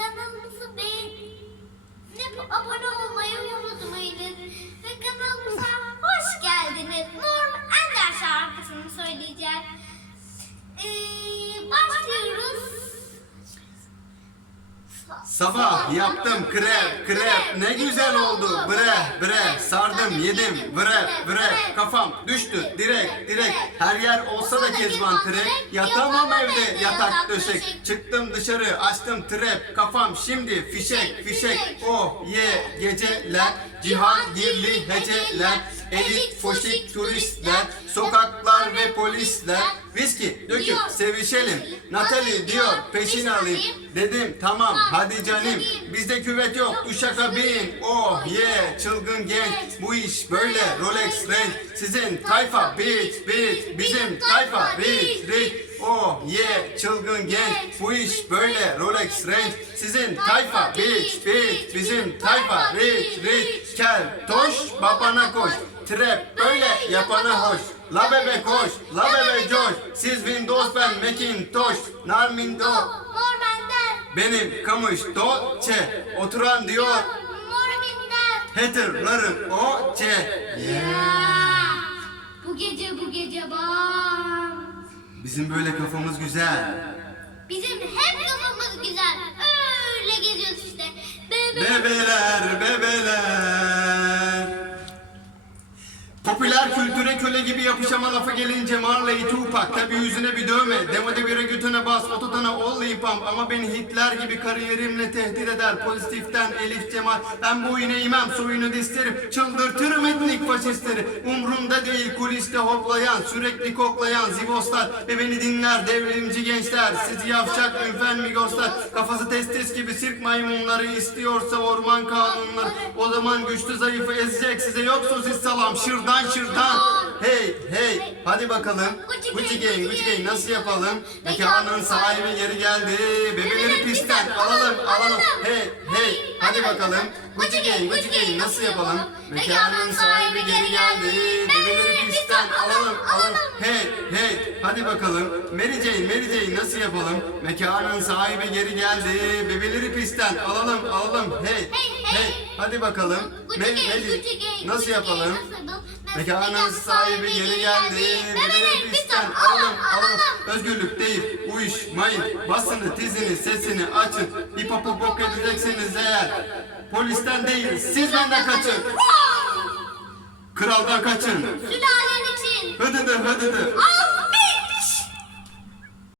Kanalımızı beğenip abone Sabah yaptım krep krep. Ne güzel oldu. Bre bre. Sardım yedim. Bre bre. Kafam düştü. Direk direk her yer olsa da kezban trek yatamam evde. Yatak döşek. Çıktım dışarı. Açtım trep. Kafam şimdi fişek fişek. Oh ye geceler. Cihangirli heceler elit foşik turistler sokaklar ve polisler viski döküp sevişelim. Natalie diyor peşin alayım. Dedim tamam hadi canım. bizde küvet yok duşakabin oh yeah çılgın genç. Bu iş böyle. Rolex renk. Sizin tayfa beat beat bizim tayfa beat beat oh yeah çılgın genç. Bu iş böyle. Rolex renk. Sizin tayfa beat beat bizim tayfa beat beat kel toş babana koş. trap böyle yapana hoş. La bebe koş, la bebe coş. Siz Windows ben Macintosh. Narmindo. Benim kamış doçe Oturan diyor. Haterlarım o çe Bu Bizim böyle kafamız güzel. Bizim hep kafamız güzel. Öyle geziyoruz işte. Bebe. Bebeler bebeler. Popüler kültüre köle gibi yapışama lafı gelince Marley Tupac Tabi yüzüne bir dövme. Demode bire götüne bas ototana ol pump. Ama beni Hitler gibi kariyerimle tehdit eder. Pozitiften Elif Cemal. Ben bu yine imam soyunu disterim. Çıldırtırım etnik faşistleri Umrumda değil kuliste hoplayan Sürekli koklayan zivoslar. Ve beni dinler devrimci gençler Siz yavşak ünfen migoslar Kafası testis gibi sirk maymunları istiyorsa orman kanunları. O zaman güçlü zayıfı ezecek size. Yok sosis salam Şırdan şırdan. Hey hey hadi bakalım. Gucci gang Gucci gang nasıl yapalım? Mekanın sahibi geri geldi. Bebeleri pistten alalım alalım. Hey hey hadi bakalım. Gucci gang Gucci gang nasıl yapalım? Mekanın sahibi geri geldi. Bebeleri pistten alalım alalım. Hey hey. Hadi bakalım. Mary Jane Mary Jane nasıl yapalım? Mekanın sahibi geri geldi. Bebeleri pistten alalım alalım. Hey hey hadi bakalım. Mary Mary nasıl yapalım? Mekanın sahibi geri geldi. Bebeleri pistten alalım. alalım. Özgürlük değil uyuşmayın. Basını tizini sesini açın. Hip hop'u bok edeceksiniz eğer. Polisten değil siz benden kaçın. Kraldan kaçın. Sülalen için. Hıdıdı hıdıdı. Aa!